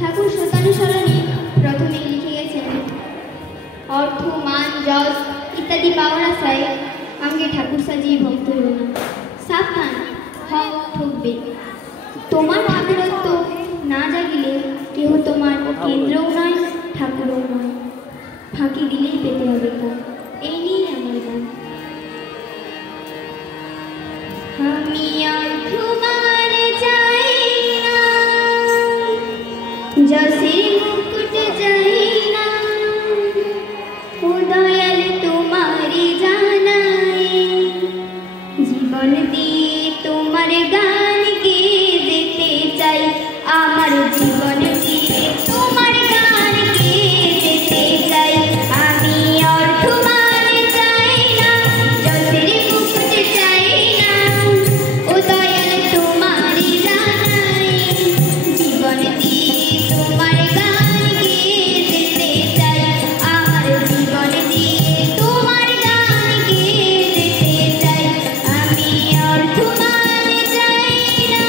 ঠাকুর শতানুসরণে প্রথমে লিখে গেছেন, অর্থ মান যশ ইত্যাদি পাওয়ার আশায় আমাকে ঠাকুর সাজিয়ে ভক্ত হল না। সাবধান, হক ঠকবে। তোমার ঠাকুরত্ব না জাগিলে কেহ তোমার কেন্দ্রও নয়, ঠাকুরও নয়। ফাঁকি দিলেই পেতে হবে তা। এই নিয়ে আমার গান। আমি অর্থমান চাই না, যশের মুকুট চাই না, ও দয়াল তোমারে জানাই, জীবন দিয়ে তোমার গান গেয়ে যেতে চাই, আমার জীবন দিয়ে তোমার গান গেয়ে যেতে চাই। আমি অর্থমান চাই না, যশের মুকুট চাই না, ও দয়াল তোমারে জানাই, জীবন দিয়ে তোমার গান গেয়ে যেতে চাই, আমার জীবন দিয়ে তোমার গান গেয়ে যেতে চাই। আমি অর্থমান চাই না।